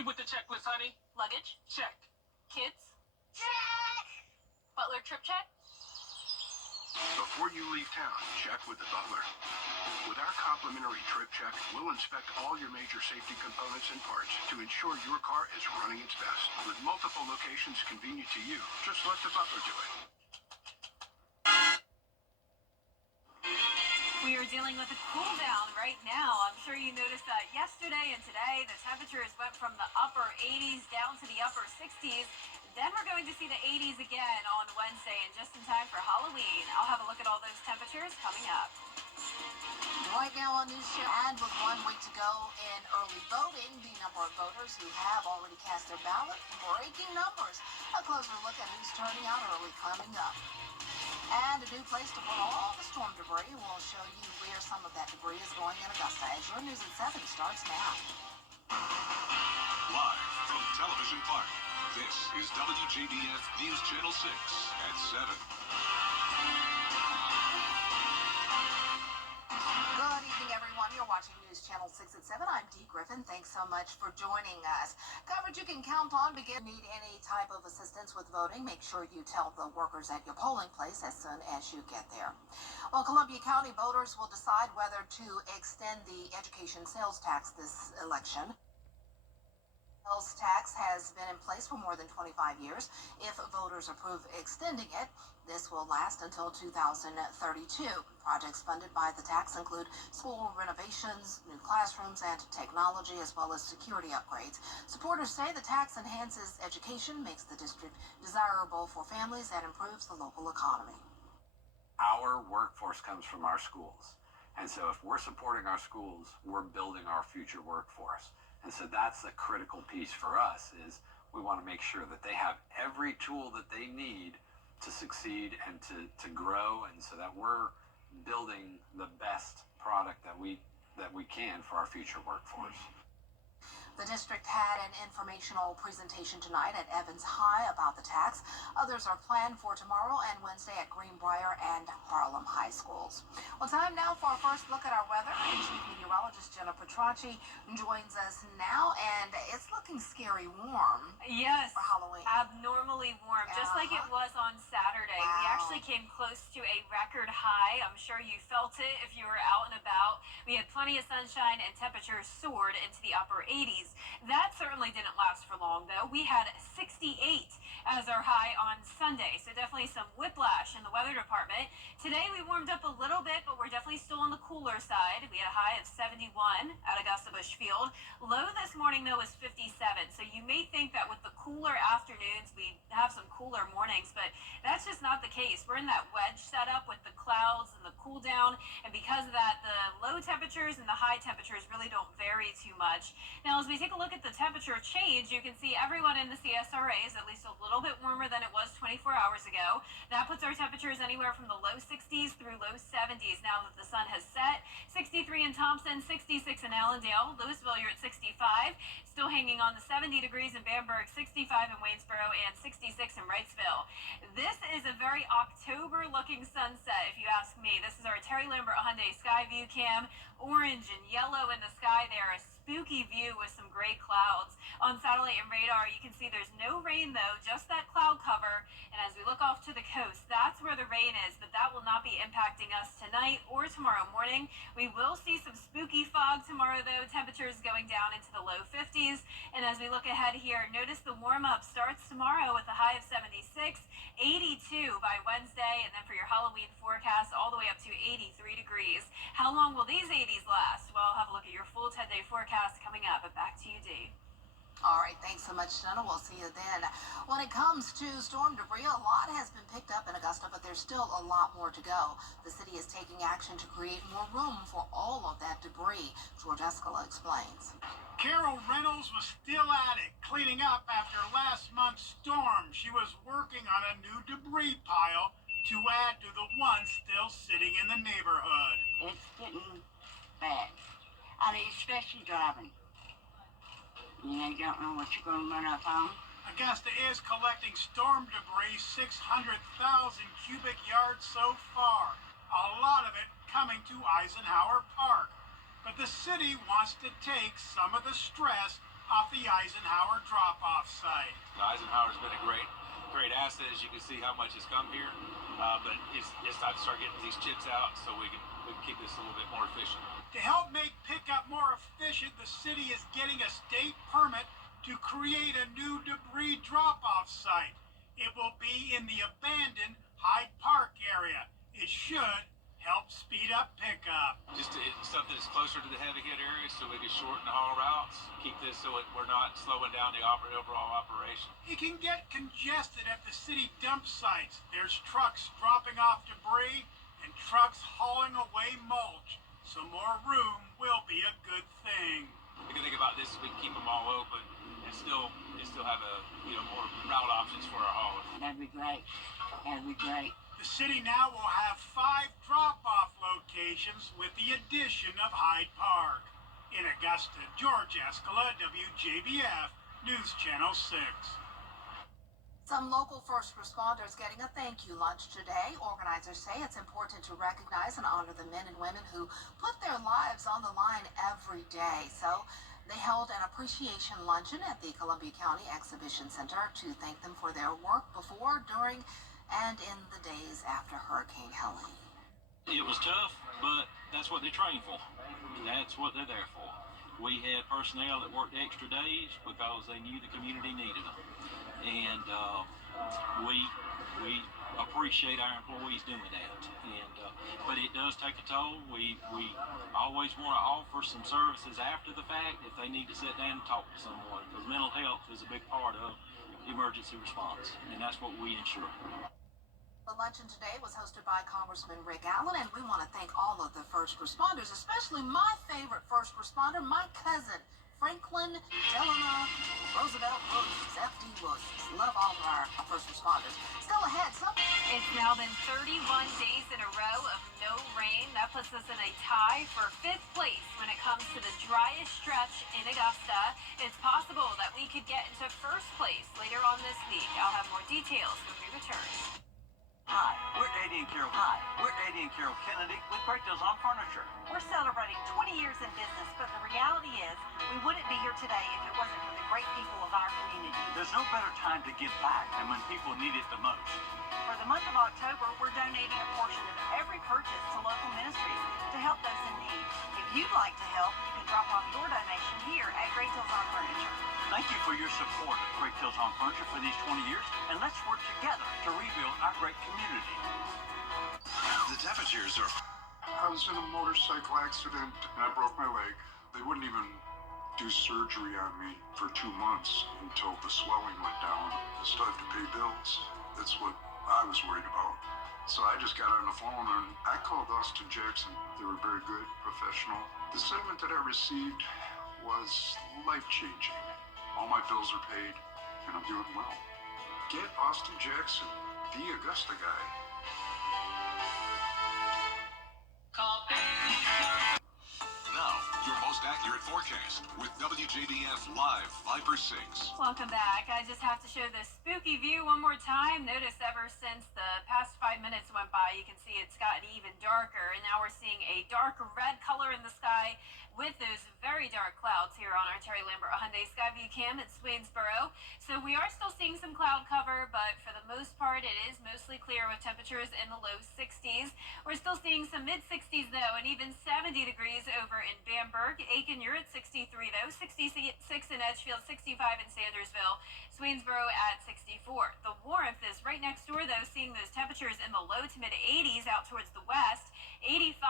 me with the checklist, honey. Luggage? Check. Kids? Check! Butler trip check? Before you leave town, check with the butler. With our complimentary trip check, we'll inspect all your major safety components and parts to ensure your car is running its best. With multiple locations convenient to you, just let the butler do it. We are dealing with a cool down right now. I'm sure you noticed that yesterday and today the temperatures went from the upper 80s down to the upper 60s. Then we're going to see the 80s again on Wednesday and just in time for Halloween. I'll have a look at all those temperatures coming up. Right now on News Channel, and with 1 week to go in early voting, the number of voters who have already cast their ballot, breaking numbers. A closer look at who's turning out early coming up. And a new place to put all the storm debris. We'll show you where some of that debris is going in Augusta as your News at 7 starts now. Live from Television Park, this is WJBF News Channel 6 at 7. Good evening, everyone. You're watching News Channel 6 at 7. I'm Dee Griffin. Thanks so much for joining us. Coverage you can count on. Need any type of assistance with voting, make sure you tell the workers at your polling place as soon as you get there. Well, Columbia County voters will decide whether to extend the education sales tax this election. Sales tax has been in place for more than 25 years. If voters approve extending it, this will last until 2032. Projects funded by the tax include school renovations, new classrooms, and technology, as well as security upgrades. Supporters say the tax enhances education, makes the district desirable for families, and improves the local economy. Our workforce comes from our schools. And so if we're supporting our schools, we're building our future workforce. And so that's the critical piece for us is we want to make sure that they have every tool that they need to succeed and to grow, and so that we're building the best product that we can for our future workforce. The district had an informational presentation tonight at Evans High about the tax. Others are planned for tomorrow and Wednesday at Greenbrier and Harlem High Schools. Well, time now for our first look at our weather. Chief meteorologist Jenna Petracci joins us now, and it's looking scary warm. Yes, for Halloween. Abnormally warm, just like it was on Saturday. Wow. We actually came close to a record high. I'm sure you felt it if you were out and about. We had plenty of sunshine and temperatures soared into the upper 80s. That certainly didn't last for long, though. We had 68 as our high on Sunday, so definitely some whiplash in the weather department. Today we warmed up a little bit, but we're definitely still on the cooler side. We had a high of 71 at Augusta Busch Field. Low this morning, though, was 57, so you may think that with the cooler afternoons, we have some cooler mornings, but that's just not the case. We're in that wedge setup with the clouds and the cool down, and because of that, the low temperatures and the high temperatures really don't vary too much. Now, as we take a look at the temperature change, you can see everyone in the CSRA is at least a little bit warmer than it was 24 hours ago. That puts our temperatures anywhere from the low 60s through low 70s now that the sun has set. 63 in Thompson, 66 in Allendale. Louisville, you're at 65. Still hanging on the 70 degrees in Bamberg, 65 in Waynesboro, and 66 in Wrightsville. This is a very October-looking sunset, if you ask me. This is our Terry Lambert Hyundai Sky View Cam. Orange and yellow in the sky there. A spooky view with some gray clouds. On satellite and radar, you can see there's no rain, though, just that cloud cover. And as we look off to the coast, that's where the rain is, but that will not be impacting us tonight or tomorrow morning. We will see some spooky fog tomorrow, though. Temperatures going down into the low 50s. And as we look ahead here, notice the warm-up starts tomorrow with a high of 76, 82 by Wednesday, and then for your Halloween forecast, all the way up to 83 degrees. How long will these 80s last? Well, I'll have a look at your full 10-day forecast coming up, but back to you, Dee. All right, thanks so much, Jenna. We'll see you then. When it comes to storm debris, a lot has been picked up in Augusta, but there's still a lot more to go. The city is taking action to create more room for all of that debris. George Escala explains. Carol Reynolds was still at it, cleaning up after last month's storm. She was working on a new debris pile to add to the one still sitting in the neighborhood. It's getting bad. I mean, especially driving. You know, you don't know what you're going to run up on. Augusta is collecting storm debris, 600,000 cubic yards so far. A lot of it coming to Eisenhower Park. But the city wants to take some of the stress off the Eisenhower drop-off site. Eisenhower's been a great asset. As you can see how much has come here, but it's time to start getting these chips out so we can keep this a little bit more efficient. To help make pickup more efficient, the city is getting a state permit to create a new debris drop-off site. It will be in the abandoned Hyde Park area. It should help speed up pickup. Just something that's closer to the heavy hit area so we can shorten the haul routes, keep this so we're not slowing down the overall operation. It can get congested at the city dump sites. There's trucks dropping off debris and trucks hauling away mulch. So more room will be a good thing. The good thing about this is we can keep them all open and still have more route options for our haulers. That'd be great. That'd be great. The city now will have 5 drop-off locations with the addition of Hyde Park. In Augusta, George Escala, WJBF, News Channel 6. Some local first responders getting a thank you lunch today. Organizers say it's important to recognize and honor the men and women who put their lives on the line every day. So they held an appreciation luncheon at the Columbia County Exhibition Center to thank them for their work before, during, and in the days after Hurricane Helene. It was tough, but that's what they train for. That's what they're there for. We had personnel that worked extra days because they knew the community needed them. And we appreciate our employees doing that. But it does take a toll. We always want to offer some services after the fact if they need to sit down and talk to someone, because mental health is a big part of emergency response, and that's what we ensure. The luncheon today was hosted by Congressman Rick Allen, and we want to thank all of the first responders, especially my favorite first responder, my cousin, Franklin Delano Roosevelt Williams, F.D. Williams. Love all of our first responders. Still ahead, It's now been 31 days in a row of no rain. That puts us in a tie for 5th place when it comes to the driest stretch in Augusta. It's possible that we could get into 1st place later on this week. I'll have more details when we return. Hi, we're Eddie and Carol Kennedy with Great Deals on Furniture. We're celebrating 20 years in business, but the reality is we wouldn't be here today if it wasn't for the great people of our community. There's no better time to give back than when people need it the most. For the month of October, we're donating a portion of every purchase to local ministries to help those in need. If you'd like to help, you can drop off your donation here at Great Deals on Furniture. Thank you for your support of Great Deals on Furniture for these 20 years, and let's work together to rebuild our great community. The temperatures are... I was in a motorcycle accident and I broke my leg. They wouldn't even do surgery on me for 2 months until the swelling went down. I still have to pay bills. That's what I was worried about. So I just got on the phone and I called Austin Jackson. They were very good, professional. The settlement that I received was life-changing. All my bills are paid and I'm doing well. Get Austin Jackson, the Augusta guy. Now, your most accurate forecast with WJBF Live 5 for 6. Welcome back. I just have to show this spooky view one more time. Notice ever since the past 5 minutes went by, you can see it's gotten even darker, and now we're seeing a dark red color in the sky with those very dark clouds here on our Terry Lambert Hyundai Skyview Cam at Swainsboro. So we are still seeing some cloud cover, but for the most part, it is mostly clear with temperatures in the low 60s. We're still seeing some mid-60s, though, and even 70 degrees over in Bamberg. Aiken, you're at 63, though. 66 in Edgefield, 65 in Sandersville. Swainsboro at 64. The warmth is right next door, though, seeing those temperatures in the low to mid-80s out towards the west. 85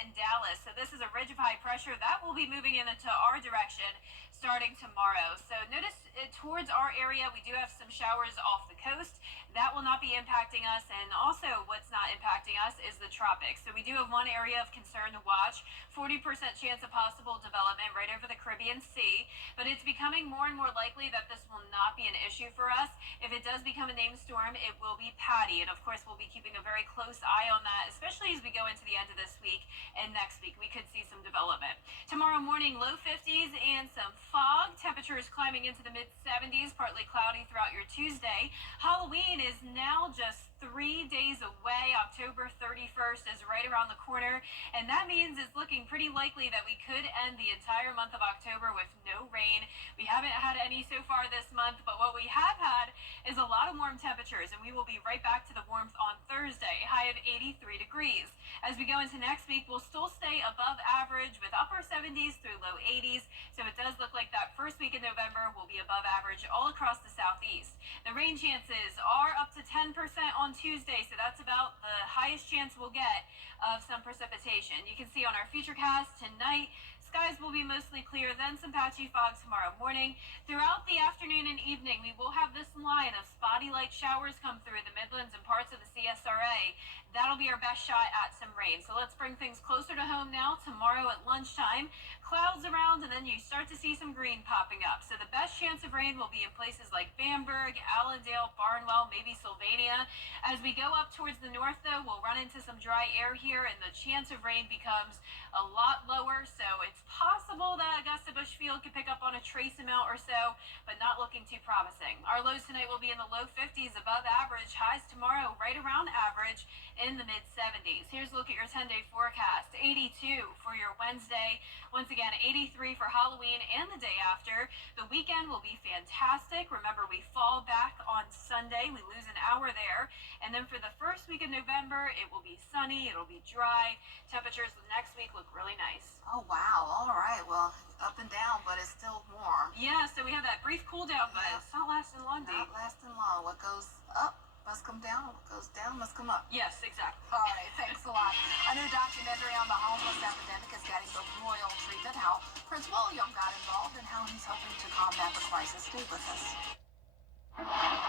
in Dallas. So this is a ridge of high pressure that will be moving into our direction starting tomorrow. So notice towards our area, we do have some showers off the coast. That will not be impacting us. And also what's not impacting us is the tropics. So we do have one area of concern to watch. 40% chance of possible development right over the Caribbean Sea. But it's becoming more and more likely that this will not be an issue for us. If it does become a named storm, it will be Patty. And of course, we'll be keeping a very close eye on that, especially as we go into the end of this week and next week. We could see some development. Tomorrow morning, low 50s and some fog. Temperatures climbing into the mid-70s, partly cloudy throughout your Tuesday. Halloween is now just 3 days away, October 31st. 1st is right around the corner, and that means it's looking pretty likely that we could end the entire month of October with no rain. We haven't had any so far this month, but what we have had is a lot of warm temperatures, and we will be right back to the warmth on Thursday, high of 83 degrees. As we go into next week, we'll still stay above average with upper 70s through low 80s, so it does look like that first week in November will be above average all across the southeast. The rain chances are up to 10% on Tuesday, so that's about the highest chance we'll get of some precipitation. You can see on our futurecast tonight, skies will be mostly clear, then some patchy fog tomorrow morning. Throughout the afternoon and evening, we will have this line of spotty light showers come through the Midlands and parts of the CSRA. That'll be our best shot at some rain. So let's bring things closer to home now. Tomorrow at lunchtime, clouds around, and then you start to see some green popping up. So the best chance of rain will be in places like Bamberg, Allendale, Barnwell, maybe Sylvania. As we go up towards the north, though, we'll run into some dry air here, and the chance of rain becomes a lot lower. So it's possible that Augusta Bushfield could pick up on a trace amount or so, but not looking too promising. Our lows tonight will be in the low 50s, above average. Highs tomorrow right around average in the mid 70s. Here's a look at your 10-day forecast. 82 for your Wednesday. Once again, 83 for Halloween and the day after. The weekend will be fantastic. Remember, we fall back on Sunday. We lose an hour there. And then for the first week of November, it will be sunny. It'll be dry. Temperatures next week look really nice. Oh, wow. All right. Well, up and down, but it's still warm. Yeah, so we have that brief cool down, but it's not lasting long, Dee. Not lasting long. What goes up must come down. What goes down must come up. Yes, exactly. All right, thanks a lot. A new documentary on the homeless epidemic is getting the royal treatment. How Prince William got involved and how he's helping to combat the crisis. Stay with us.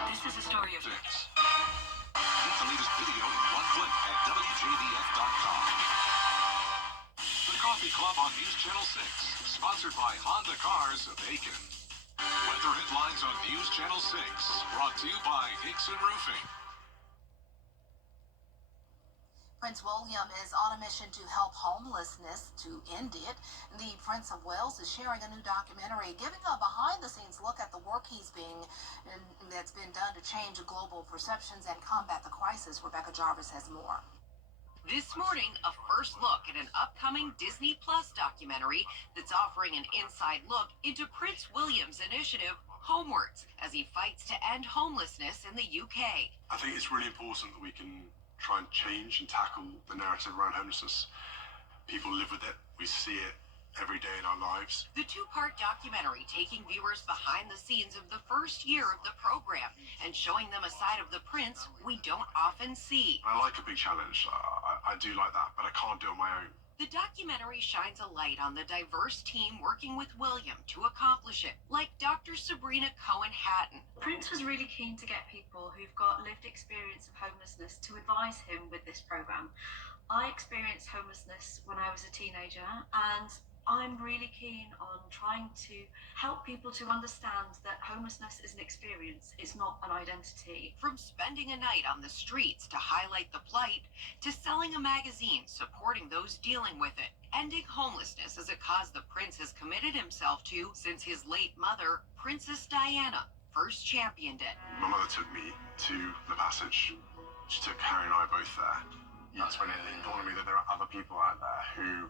This is a story of 6. Get the latest video in one click at WJBF.com. The Coffee Club on News Channel 6, sponsored by Honda Cars of Aiken. Weather headlines on News Channel 6, brought to you by Hickson Roofing. Prince William is on a mission to help homelessness, to end it. The Prince of Wales is sharing a new documentary, giving a behind-the-scenes look at the work that's been done to change global perceptions and combat the crisis. Rebecca Jarvis has more. This morning, a first look at an upcoming Disney Plus documentary that's offering an inside look into Prince William's initiative, Homewards, as he fights to end homelessness in the UK. I think it's really important that we can try and change and tackle the narrative around homelessness. People live with it. We see it every day in our lives. The two-part documentary taking viewers behind the scenes of the first year of the program and showing them a side of the prince we don't often see. I like a big challenge. I do like that, but I can't do it on my own. The documentary shines a light on the diverse team working with William to accomplish it, like Dr. Sabrina Cohen-Hatton. Prince was really keen to get people who've got lived experience of homelessness to advise him with this program. I experienced homelessness when I was a teenager, and I'm really keen on trying to help people to understand that homelessness is an experience, it's not an identity. From spending a night on the streets to highlight the plight, to selling a magazine supporting those dealing with it, ending homelessness is a cause the prince has committed himself to since his late mother, Princess Diana, first championed it. My mother took me to the Passage. She took Harry and I both there. That's when it dawned on me that there are other people out there who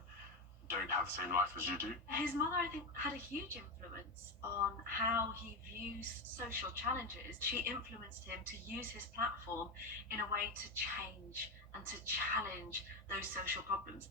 don't have the same life as you do. His mother, I think, had a huge influence on how he views social challenges. She influenced him to use his platform in a way to change and to challenge those social problems.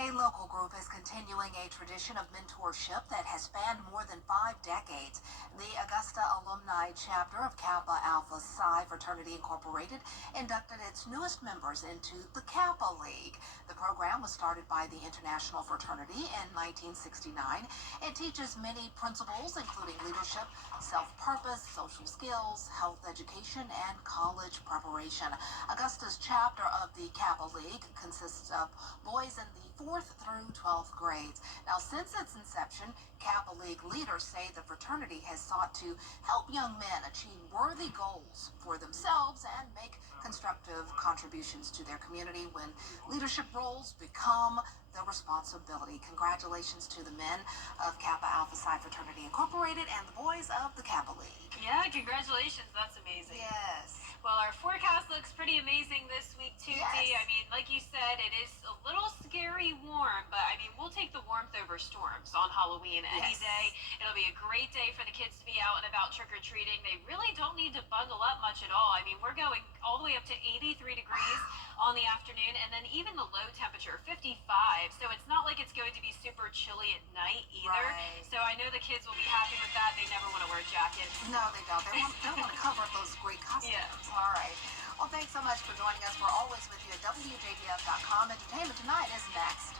A local group is continuing a tradition of mentorship that has spanned more than 5 decades. The Augusta alumni chapter of Kappa Alpha Psi Fraternity Incorporated inducted its newest members into the Kappa League. The program was started by the International Fraternity in 1969. It teaches many principles, including leadership, self-purpose, social skills, health education, and college preparation. Augusta's chapter of the Kappa League consists of boys in the 4th through 12th grades. Now, since its inception, Kappa League leaders say the fraternity has sought to help young men achieve worthy goals for themselves and make constructive contributions to their community when leadership roles become the responsibility. Congratulations to the men of Kappa Alpha Psi Fraternity Incorporated and the boys of the Kappa League. congratulations. That's amazing. Yes. Well, our forecast looks pretty amazing this week, too, Yes. Dee. I mean, like you said, it is a little scary warm, but I mean, we'll take the warmth over storms on Halloween any Yes. day. It'll be a great day for the kids to be out and about trick-or-treating. They really don't need to bundle up much at all. I mean, we're going all the way up to 83 degrees on the afternoon, and then even the low temperature, 55. So it's not like it's going to be super chilly at night either. Right. So I know the kids will be happy with that. They never want to wear jackets. No, they don't. They want to cover up those great costumes. Yeah. All right. Well, thanks so much for joining us. We're always with you at WJBF.com. Entertainment Tonight is next.